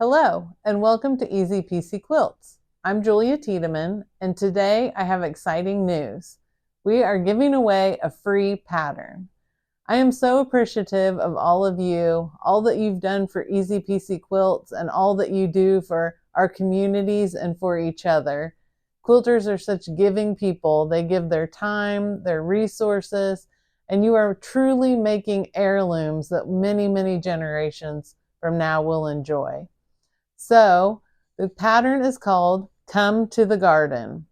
Hello, and welcome to Easy Piecy Quilts. I'm Julia Tiedemann, and today I have exciting news. We are giving away a free pattern. I am so appreciative of all of you, all that you've done for Easy Piecy Quilts, and all that you do for our communities and for each other. Quilters are such giving people. They give their time, their resources, and you are truly making heirlooms that many, many generations from now will enjoy. So the pattern is called Come to the Garden.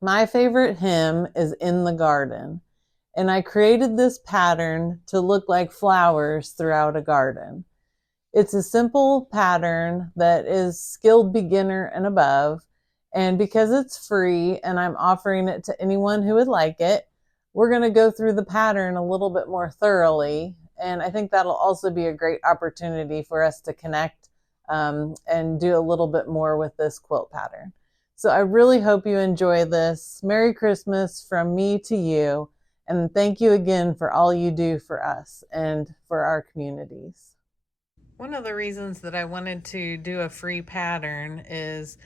My favorite hymn is In the Garden, and I created this pattern to look like flowers throughout a garden. It's a simple pattern that is skilled beginner and above, and because it's free and I'm offering it to anyone who would like it, we're going to go through the pattern a little bit more thoroughly, and I think that'll also be a great opportunity for us to connect and do a little bit more with this quilt pattern. So I really hope you enjoy this. Merry Christmas from me to you, and thank you again for all you do for us and for our communities. One of the reasons that I wanted to do a free pattern is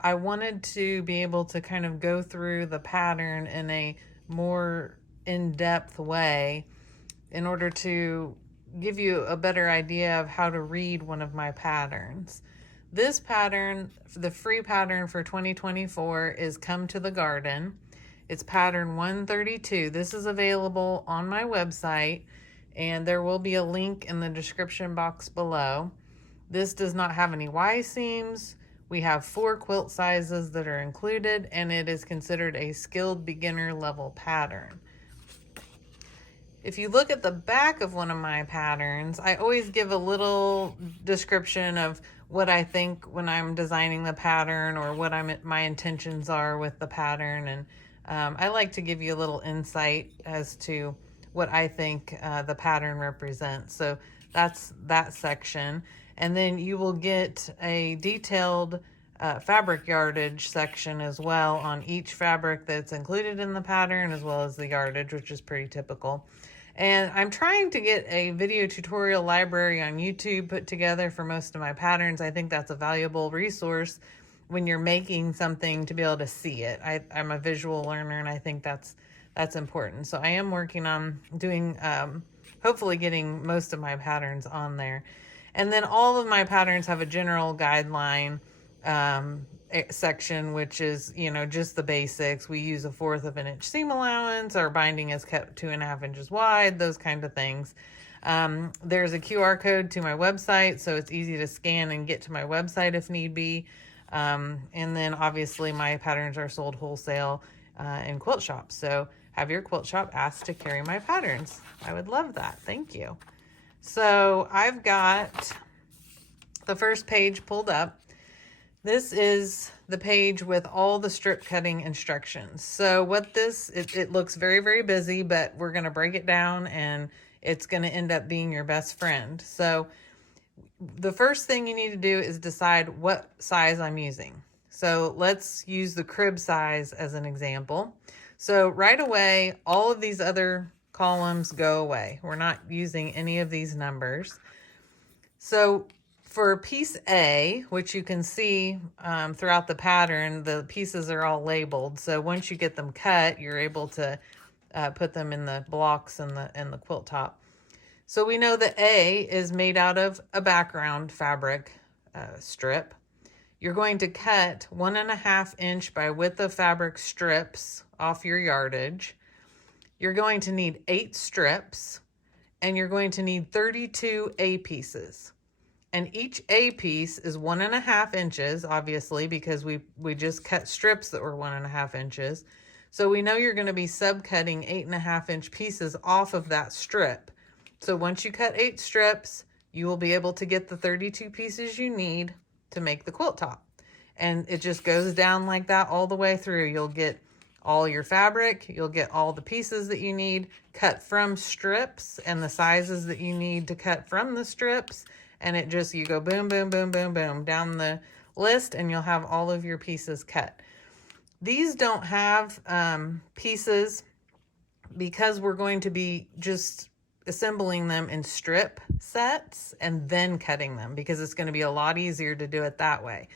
I wanted to be able to kind of go through the pattern in a more in-depth way in order to give you a better idea of how to read one of my patterns. This pattern, the free pattern for 2024, is Come to the Garden. It's pattern 132. This is available on my website, and there will be a link in the description box below. This does not have any Y seams. We have 4 quilt sizes that are included, and it is considered a skilled beginner level pattern. If you look at the back of one of my patterns, I always give a little description of what I think when I'm designing the pattern, or what my intentions are with the pattern. And I like to give you a little insight as to what I think the pattern represents. So that's that section. And then you will get a detailed fabric yardage section as well on each fabric that's included in the pattern, as well as the yardage, which is pretty typical. And I'm trying to get a video tutorial library on YouTube put together for most of my patterns. I think that's a valuable resource when you're making something, to be able to see it. I'm a visual learner, and I think that's important. So I am working on doing, hopefully getting most of my patterns on there. And then all of my patterns have a general guideline section, which is, just the basics. We use 1/4 of an inch seam allowance. Our binding is kept 2.5 inches wide, those kind of things. There's a QR code to my website, so it's easy to scan and get to my website if need be. And then obviously my patterns are sold wholesale in quilt shops. So have your quilt shop ask to carry my patterns. I would love that. Thank you. So I've got the first page pulled up. This is the page with all the strip cutting instructions. So what it looks very, very busy, but we're going to break it down, and it's going to end up being your best friend. So the first thing you need to do is decide what size I'm using. So let's use the crib size as an example. So right away, all of these other columns go away. We're not using any of these numbers. So for piece A, which you can see throughout the pattern, the pieces are all labeled. So once you get them cut, you're able to put them in the blocks and the quilt top. So we know that A is made out of a background fabric strip. You're going to cut 1.5 inch by width of fabric strips off your yardage. You're going to need 8 strips, and you're going to need 32 A pieces. And each A piece is 1.5 inches, obviously, because we just cut strips that were 1.5 inches. So we know you're going to be subcutting 8.5 inch pieces off of that strip. So once you cut 8 strips, you will be able to get the 32 pieces you need to make the quilt top. And it just goes down like that all the way through. You'll get all your fabric, you'll get all the pieces that you need cut from strips and the sizes that you need to cut from the strips. And it just, you go boom, boom, boom, boom, boom down the list, and you'll have all of your pieces cut. These don't have pieces because we're going to be just assembling them in strip sets and then cutting them, because it's going to be a lot easier to do it that way.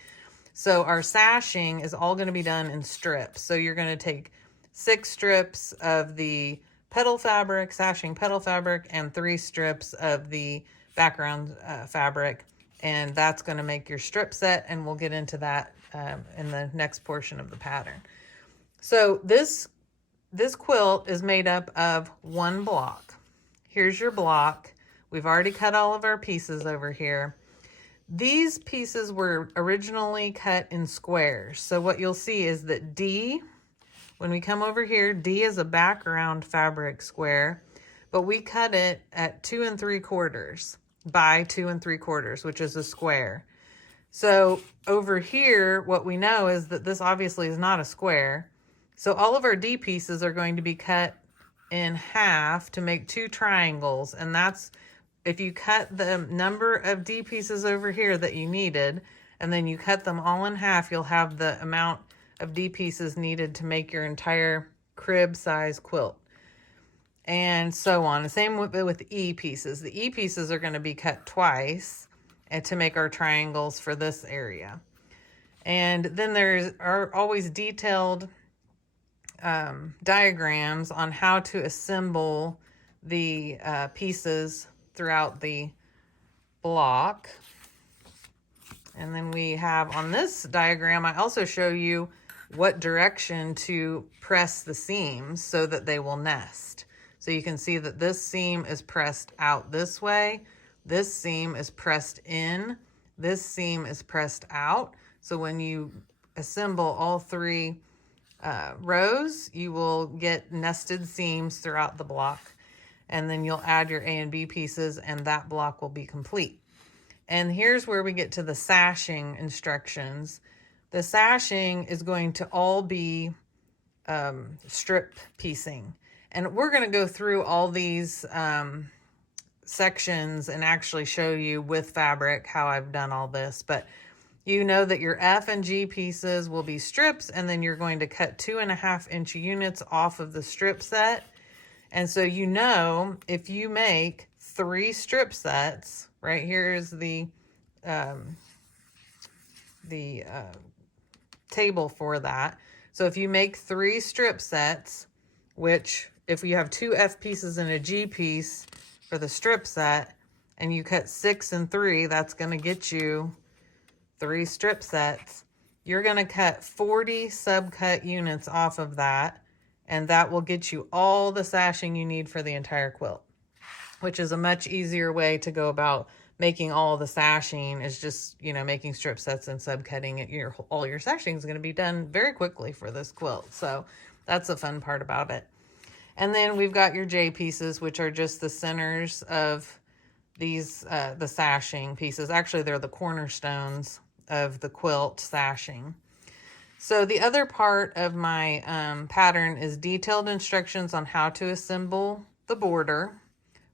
So our sashing is all going to be done in strips. So you're going to take 6 strips of the petal fabric, sashing petal fabric, and 3 strips of the background fabric. And that's going to make your strip set, and we'll get into that in the next portion of the pattern. So this quilt is made up of 1 block. Here's your block. We've already cut all of our pieces over here. These pieces were originally cut in squares. So what you'll see is that D, when we come over here, D is a background fabric square, but we cut it at 2 3/4 by 2 3/4, which is a square. So over here, what we know is that this obviously is not a square. So all of our D pieces are going to be cut in half to make 2 triangles. And that's, if you cut the number of D pieces over here that you needed, and then you cut them all in half, you'll have the amount of D pieces needed to make your entire crib size quilt. And so on. The same with E pieces. The E pieces are going to be cut twice to make our triangles for this area. And then there are always detailed diagrams on how to assemble the pieces throughout the block. And then we have on this diagram, I also show you what direction to press the seams so that they will nest. So you can see that this seam is pressed out this way, this seam is pressed in, this seam is pressed out. So when you assemble all 3 rows, you will get nested seams throughout the block. And then you'll add your A and B pieces, and that block will be complete. And here's where we get to the sashing instructions. The sashing is going to all be strip piecing. And we're going to go through all these sections and actually show you with fabric how I've done all this. But you know that your F and G pieces will be strips, and then you're going to cut 2.5 inch units off of the strip set. And so you know, if you make 3 strip sets, right here is the table for that. So if you make 3 strip sets, which if you have 2 F pieces and a G piece for the strip set, and you cut 6 and 3, that's going to get you 3 strip sets. You're going to cut 40 subcut units off of that, and that will get you all the sashing you need for the entire quilt, which is a much easier way to go about making all the sashing, is just, you know, making strip sets and subcutting it. All your sashing is going to be done very quickly for this quilt. So that's the fun part about it. And then we've got your J pieces, which are just the centers of these, the sashing pieces. Actually, they're the cornerstones of the quilt sashing. So the other part of my pattern is detailed instructions on how to assemble the border,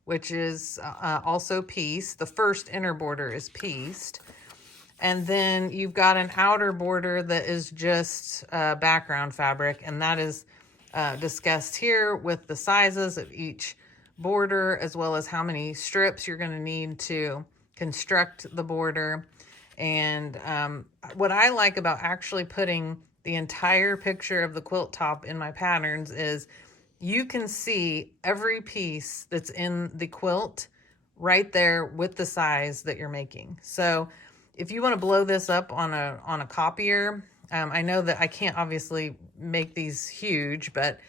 which is also pieced. The first inner border is pieced. And then you've got an outer border that is just background fabric, and that is discussed here with the sizes of each border, as well as how many strips you're going to need to construct the border. And what I like about actually putting the entire picture of the quilt top in my patterns is you can see every piece that's in the quilt right there with the size that you're making. So if you want to blow this up on a copier, I know that I can't obviously make these huge, but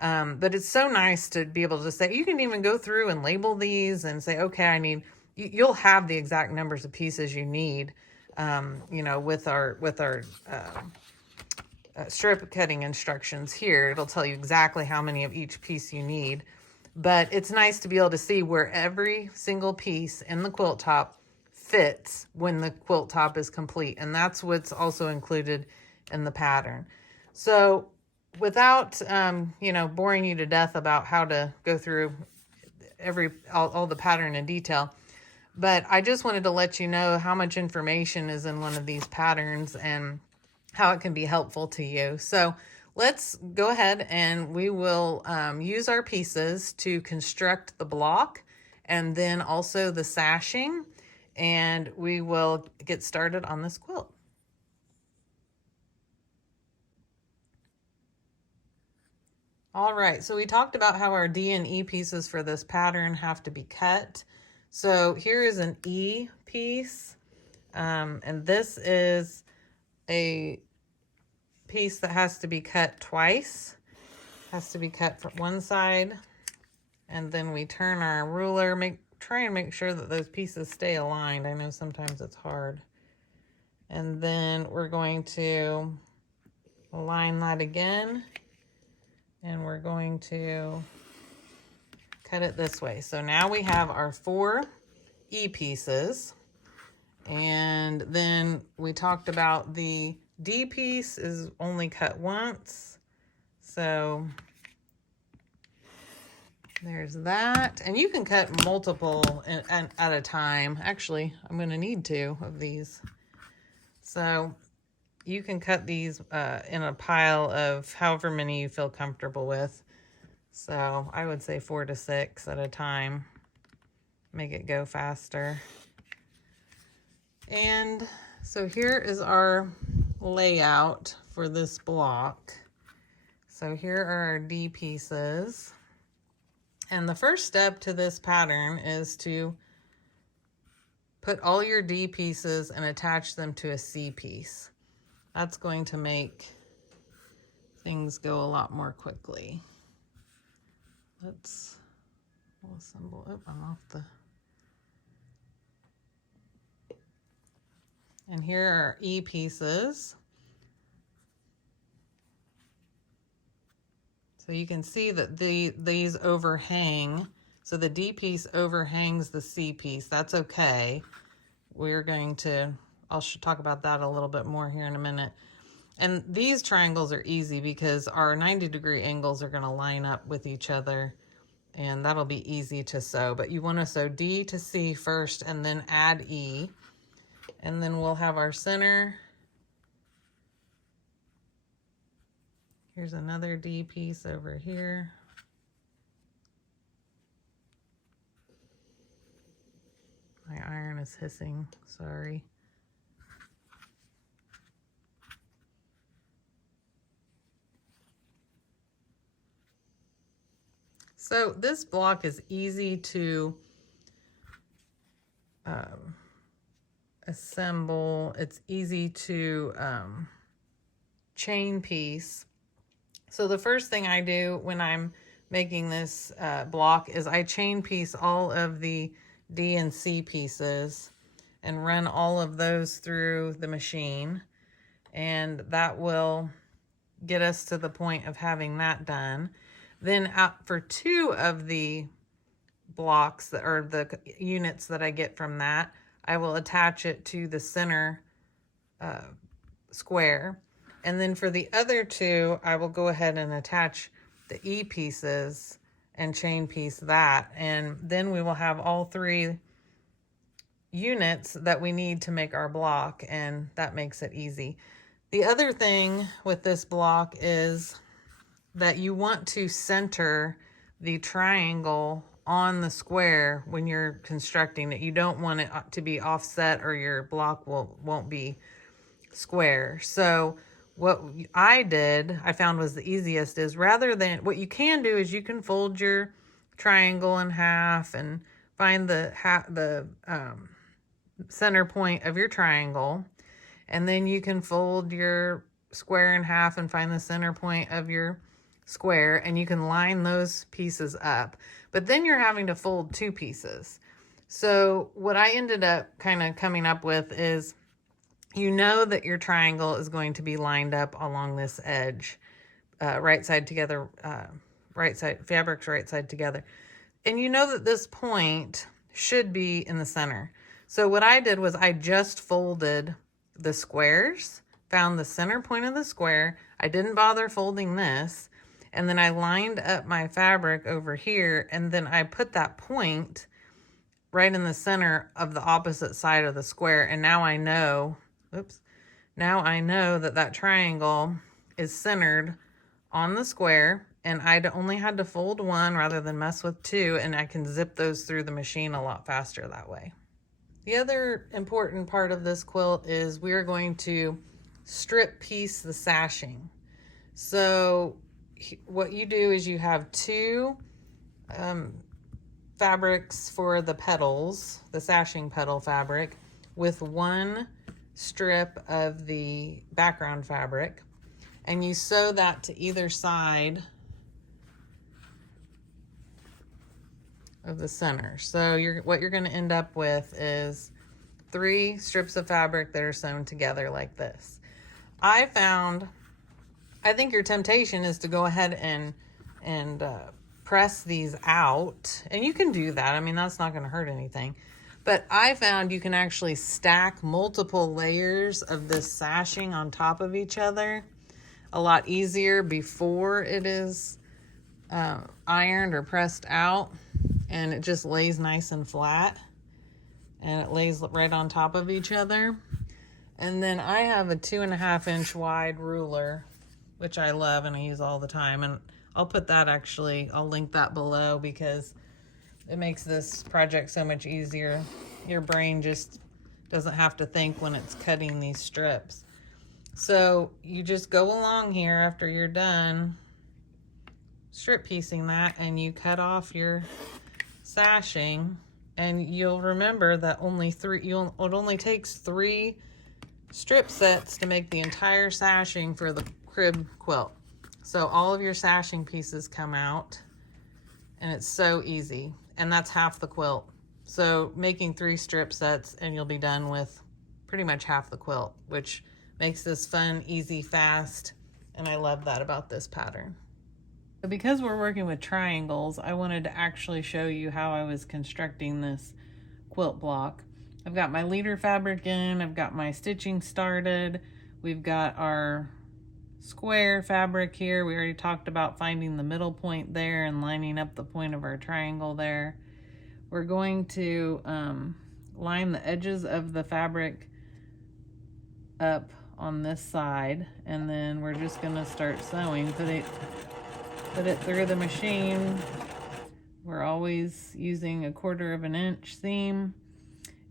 it's so nice to be able to say, you can even go through and label these and say, okay, you'll have the exact numbers of pieces you need, you know, with our strip cutting instructions here. It'll tell you exactly how many of each piece you need, but it's nice to be able to see where every single piece in the quilt top fits when the quilt top is complete. And that's what's also included in the pattern. So without, you know, boring you to death about how to go through all the pattern in detail, but I just wanted to let you know how much information is in one of these patterns and how it can be helpful to you. So let's go ahead and we will use our pieces to construct the block, and then also the sashing, and we will get started on this quilt. All right, so we talked about how our D and E pieces for this pattern have to be cut. So here is an E piece, and this is a piece that has to be cut twice. Has to be cut from one side, and then we turn our ruler, try and make sure that those pieces stay aligned. I know sometimes it's hard. And then we're going to align that again, and we're going to cut it this way. So now we have our 4 E pieces, and then we talked about the D piece is only cut once. So there's that, and you can cut multiple at a time. Actually, I'm going to need 2 of these. So you can cut these in a pile of however many you feel comfortable with. So I would say 4 to 6 at a time. Make it go faster. And so here is our layout for this block. So here are our D pieces. And the first step to this pattern is to put all your D pieces and attach them to a C piece. That's going to make things go a lot more quickly. We'll assemble. Oh, I'm off the. And here are E pieces. So you can see that these overhang. So the D piece overhangs the C piece. That's okay. I'll talk about that a little bit more here in a minute. And these triangles are easy because our 90-degree angles are going to line up with each other, and that'll be easy to sew. But you want to sew D to C first and then add E. And then we'll have our center. Here's another D piece over here. My iron is hissing, sorry. So this block is easy to assemble. It's easy to chain piece. So the first thing I do when I'm making this block is I chain piece all of the D and C pieces and run all of those through the machine, and that will get us to the point of having that done. Then for 2 of the blocks that are the units that I get from that, I will attach it to the center square. And then for the other 2, I will go ahead and attach the E pieces and chain piece that. And then we will have all 3 units that we need to make our block, and that makes it easy. The other thing with this block is that you want to center the triangle on the square when you're constructing it. You don't want it to be offset or your block won't be square. So what I found was the easiest is, rather than, what you can do is you can fold your triangle in half and find the center point of your triangle, and then you can fold your square in half and find the center point of your square, and you can line those pieces up. But then you're having to fold 2 pieces. So what I ended up kind of coming up with is, you know that your triangle is going to be lined up along this edge, right side together, fabrics right side together. And you know that this point should be in the center. So what I did was I just folded the squares, found the center point of the square. I didn't bother folding this. And then I lined up my fabric over here, and then I put that point right in the center of the opposite side of the square. And now I know, now I know that that triangle is centered on the square, and I only had to fold one rather than mess with two, and I can zip those through the machine a lot faster that way. The other important part of this quilt is we are going to strip piece the sashing. So what you do is you have two fabrics for the petals, the sashing petal fabric, with one strip of the background fabric, and you sew that to either side of the center. So what you're going to end up with is 3 strips of fabric that are sewn together like this. I think your temptation is to go ahead and press these out, and you can do that. I mean, that's not going to hurt anything. But I found you can actually stack multiple layers of this sashing on top of each other a lot easier before it is ironed or pressed out, and it just lays nice and flat, and it lays right on top of each other. And then I have a 2.5 inch wide ruler, which I love and I use all the time, and I'll put that, actually I'll link that below, because it makes this project so much easier. Your brain just doesn't have to think when it's cutting these strips. So you just go along here after you're done strip piecing that, and you cut off your sashing, and you'll remember that it only takes 3 strip sets to make the entire sashing for the crib quilt. So all of your sashing pieces come out, and it's so easy, and that's half the quilt. So making 3 strip sets and you'll be done with pretty much half the quilt, which makes this fun, easy, fast, and I love that about this pattern. So because we're working with triangles, I wanted to actually show you how I was constructing this quilt block. I've got my leader fabric in, I've got my stitching started, we've got our square fabric here. We already talked about finding the middle point there and lining up the point of our triangle there. We're going to line the edges of the fabric up on this side, and then we're just going to start sewing. Put it through the machine. We're always using 1/4 inch seam.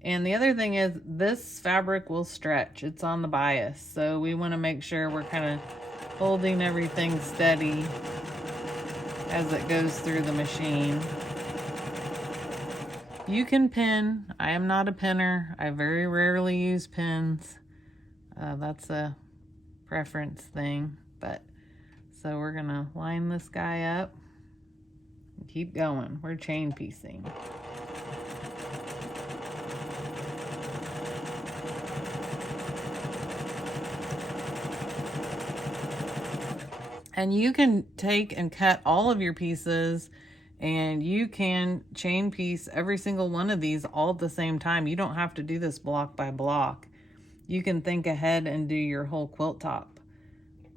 And the other thing is, this fabric will stretch. It's on the bias, so we want to make sure we're kind of holding everything steady as it goes through the machine. You can pin. I am not a pinner. I very rarely use pins. That's a preference thing. So we're gonna line this guy up and keep going. We're chain piecing. And you can take and cut all of your pieces, and you can chain piece every single one of these all at the same time. You don't have to do this block by block. You can think ahead and do your whole quilt top,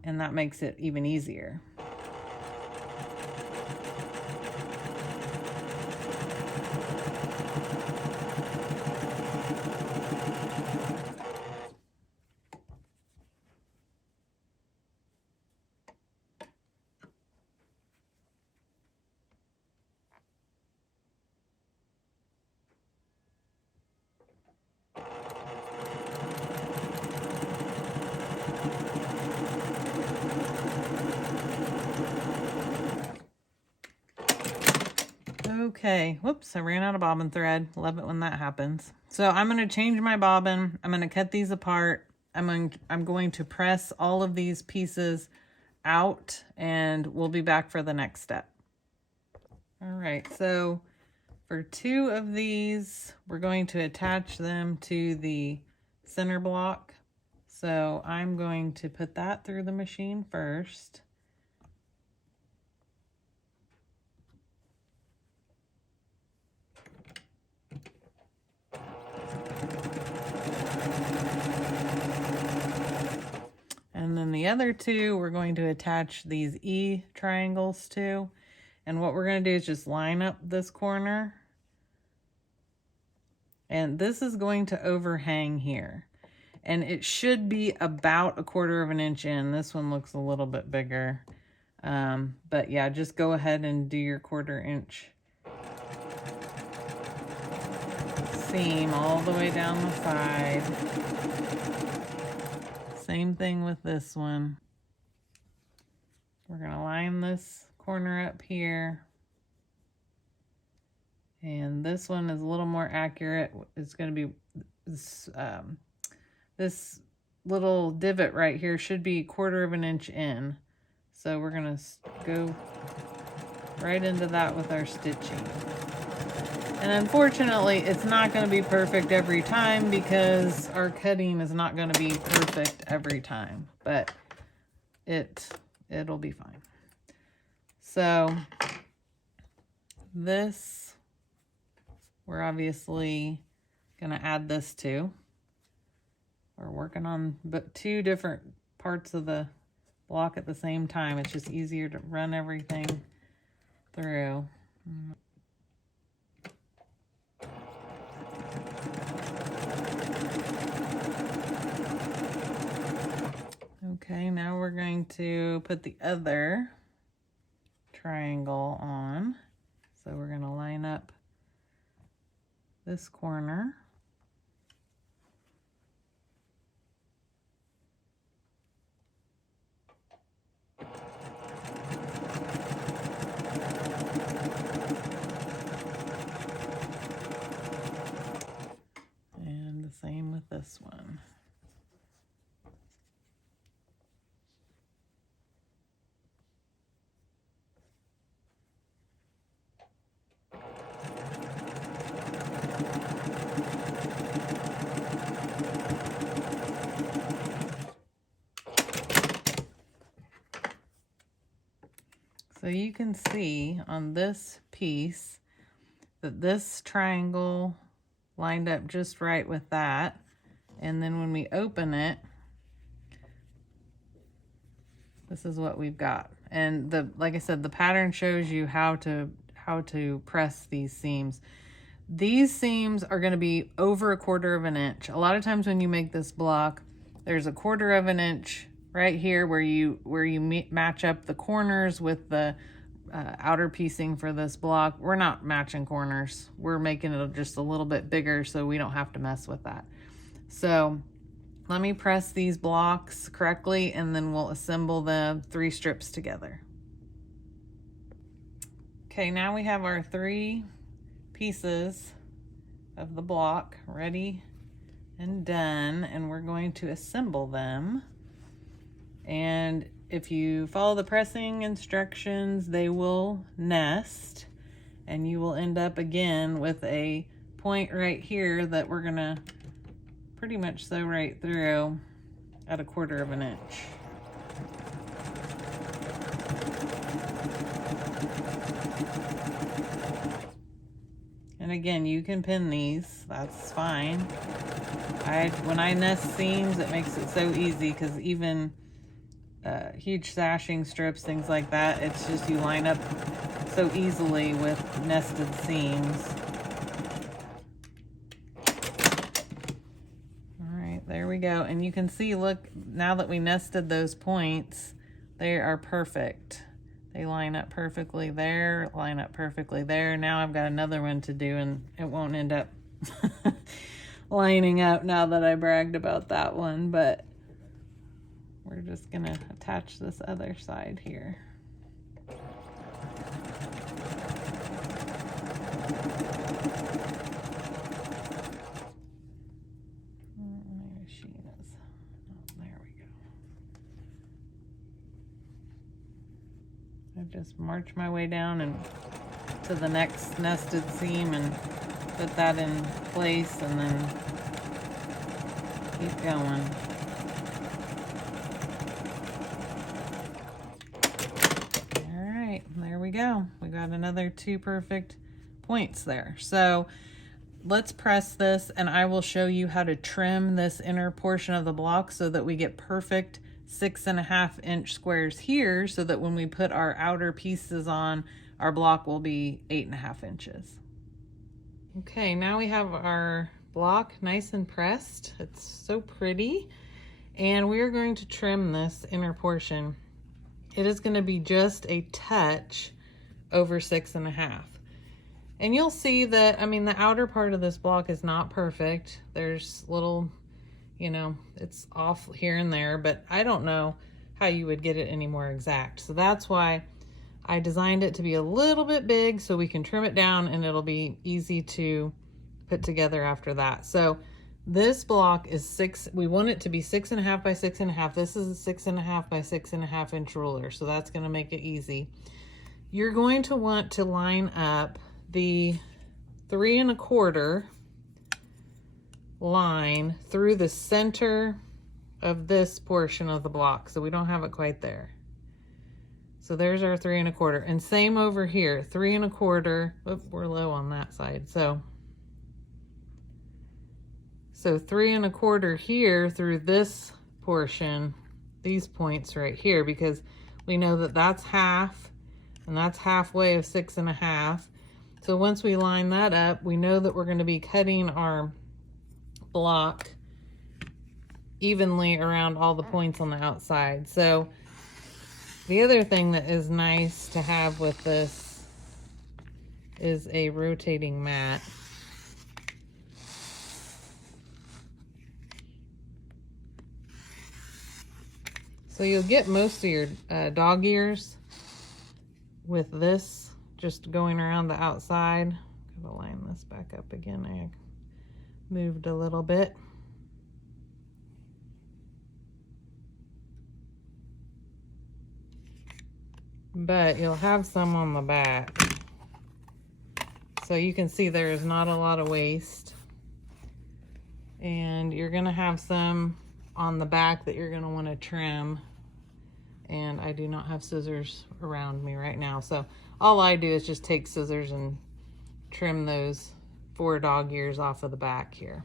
and that makes it even easier. Okay, whoops, I ran out of bobbin thread. Love it when that happens. So I'm going to change my bobbin. I'm going to cut these apart. I'm going to press all of these pieces out, and we'll be back for the next step. All right, so for 2 of these, we're going to attach them to the center block. So I'm going to put that through the machine first. And then the other 2, we're going to attach these E triangles to. And what we're going to do is just line up this corner. And this is going to overhang here. And it should be about 1/4 inch in. This one looks a little bit bigger. But yeah, just go ahead and do your 1/4 inch seam all the way down the side. Same thing with this one. We're gonna line this corner up here. And this one is a little more accurate. It's gonna be this little divot right here should be 1/4 inch in. So we're gonna go right into that with our stitching. And unfortunately, it's not gonna be perfect every time because our cutting is not gonna be perfect every time, but it'll be fine. So this, we're obviously gonna add this to. We're working on but 2 different parts of the block at the same time. It's just easier to run everything through. Okay, now we're going to put the other triangle on. So we're going to line up this corner. And the same with this one. So you can see on this piece that this triangle lined up just right with that. And then when we open it, this is what we've got. And like I said, the pattern shows you how to press these seams. These seams are going to be over 1/4 inch. A lot of times when you make this block, there's a 1/4 inch right here where you match up the corners with the outer piecing for this block. We're not matching corners. We're making it just a little bit bigger so we don't have to mess with that. So let me press these blocks correctly and then we'll assemble the 3 strips together. Okay, now we have our 3 pieces of the block ready and done, and we're going to assemble them. And if you follow the pressing instructions, they will nest, and you will end up again with a point right here that we're gonna pretty much sew right through at 1/4 inch. And again, you can pin these, that's fine. When I nest seams, it makes it so easy because even huge sashing strips, things like that, it's just you line up so easily with nested seams. All right, there we go. And you can see, look, now that we nested those points, they are perfect. They line up perfectly there, line up perfectly there. Now I've got another one to do and it won't end up lining up now that I bragged about that one, but we're just gonna attach this other side here. My machine is, oh, there we go. I just march my way down and to the next nested seam and put that in place and then keep going. All right, there we go. We got another 2 perfect points there. So let's press this and I will show you how to trim this inner portion of the block so that we get perfect 6.5 inch squares here, so that when we put our outer pieces on, our block will be 8.5 inches. Okay, now we have our block nice and pressed. It's so pretty. And we're going to trim this inner portion. it is going to be just a touch over 6.5. And you'll see that, I mean, the outer part of this block is not perfect. There's little, you know, it's off here and there, but I don't know how you would get it any more exact. So that's why I designed it to be a little bit big so we can trim it down and it'll be easy to put together after that. So this block is we want it to be 6.5 by 6.5. This is a 6.5 by 6.5 inch ruler, so that's going to make it easy. You're going to want to line up the 3 1/4 line through the center of this portion of the block, so we don't have it quite there. So there's our 3 1/4, and same over here, 3 1/4. Oop, we're low on that side, so 3 1/4 here through this portion, these points right here, because we know that that's half and that's halfway of 6.5. So once we line that up, we know that we're going to be cutting our block evenly around all the points on the outside. So the other thing that is nice to have with this is a rotating mat. So you'll get most of your dog ears with this just going around the outside. I'm gonna line this back up again. I moved a little bit. But you'll have some on the back. So you can see there is not a lot of waste. And you're gonna have some on the back that you're gonna wanna trim. And I do not have scissors around me right now. So all I do is just take scissors and trim those 4 dog ears off of the back here.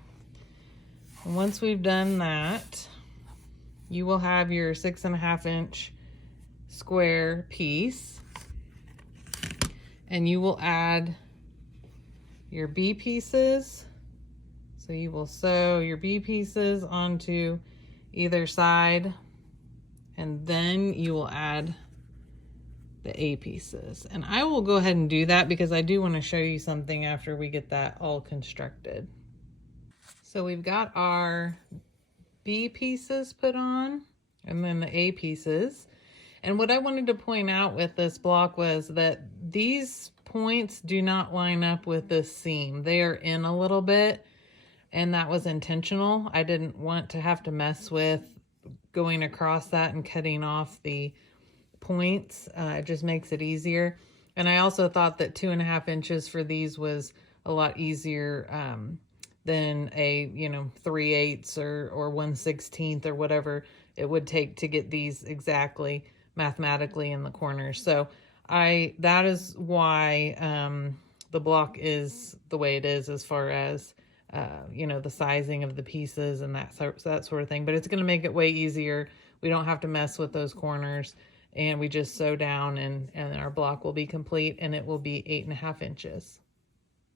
And once we've done that, you will have your 6.5 inch square piece, and you will add your B pieces. So you will sew your B pieces onto either side, and then you will add the A pieces. And I will go ahead and do that because I do want to show you something after we get that all constructed. So we've got our B pieces put on and then the A pieces. And what I wanted to point out with this block was that these points do not line up with this seam. They are in a little bit, and that was intentional. I didn't want to have to mess with going across that and cutting off the points. It just makes it easier. And I also thought that 2.5 inches for these was a lot easier than a 3/8 or 1/16 or whatever it would take to get these exactly mathematically in the corners. So that is why the block is the way it is as far as the sizing of the pieces and that sort of thing. But it's going to make it way easier. We don't have to mess with those corners, and we just sew down and our block will be complete, and it will be 8.5 inches.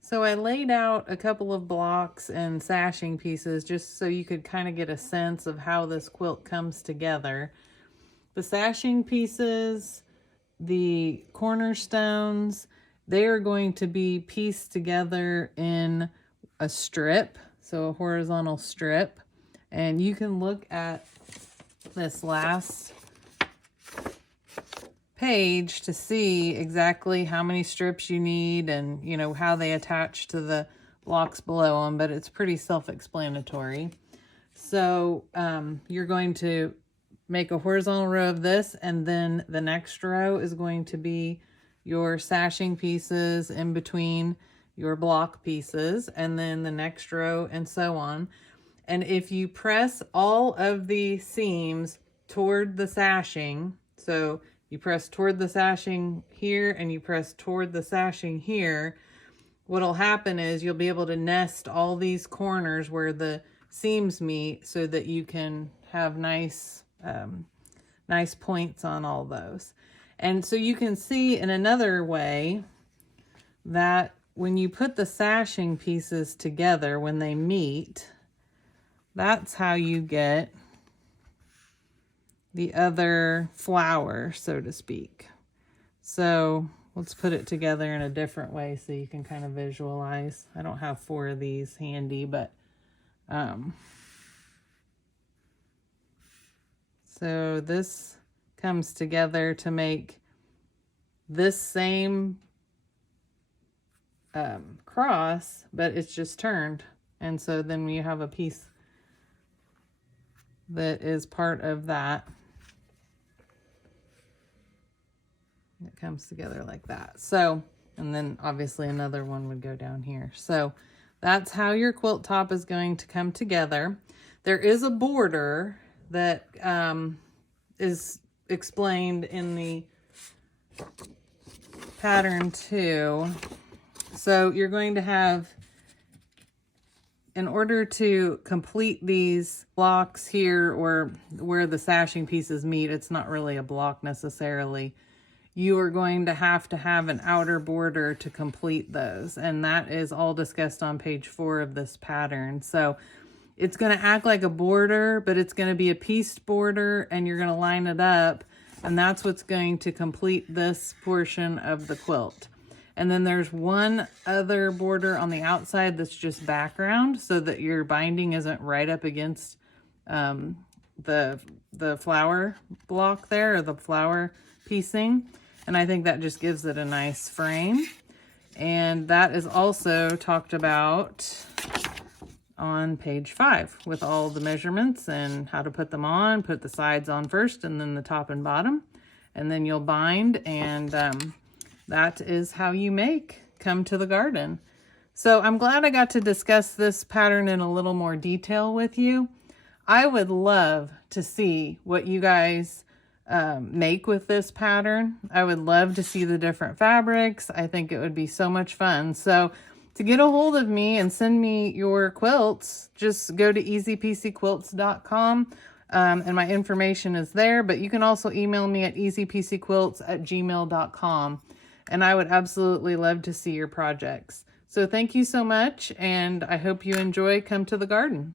So I laid out a couple of blocks and sashing pieces just so you could kind of get a sense of how this quilt comes together. The sashing pieces, the cornerstones, they are going to be pieced together in a strip, so a horizontal strip. And you can look at this last page to see exactly how many strips you need and how they attach to the blocks below them, but it's pretty self-explanatory. So you're going to make a horizontal row of this, and then the next row is going to be your sashing pieces in between your block pieces, and then the next row, and so on. And if you press all of the seams toward the sashing, so you press toward the sashing here and you press toward the sashing here, what'll happen is you'll be able to nest all these corners where the seams meet so that you can have nice points on all those. And so you can see in another way that when you put the sashing pieces together, when they meet, that's how you get the other flower, so to speak. So let's put it together in a different way so you can kind of visualize. I don't have 4 of these handy, but so this comes together to make this same cross, but it's just turned. And so then you have a piece that is part of that. It comes together like that. So, and then obviously another one would go down here. So that's how your quilt top is going to come together. There is a border that is explained in the pattern too. So you're going to have, in order to complete these blocks here, or where the sashing pieces meet, it's not really a block necessarily, you are going to have an outer border to complete those. And that is all discussed on page 4 of this pattern. So it's going to act like a border, but it's going to be a pieced border, and you're going to line it up. And that's what's going to complete this portion of the quilt. And then there's one other border on the outside that's just background, so that your binding isn't right up against the flower block there, or the flower piecing. And I think that just gives it a nice frame. And that is also talked about on page 5 with all the measurements and how to put them on. Put the sides on first, and then the top and bottom, and then you'll bind. And that is how you make Come to the Garden. So I'm glad I got to discuss this pattern in a little more detail with you. I would love to see what you guys make with this pattern. I would love to see the different fabrics. I think it would be so much fun. So to get a hold of me and send me your quilts, just go to easypiecyquilts.com. And my information is there, but you can also email me at easypiecyquilts@gmail.com. And I would absolutely love to see your projects. So thank you so much, and I hope you enjoy Come to the Garden.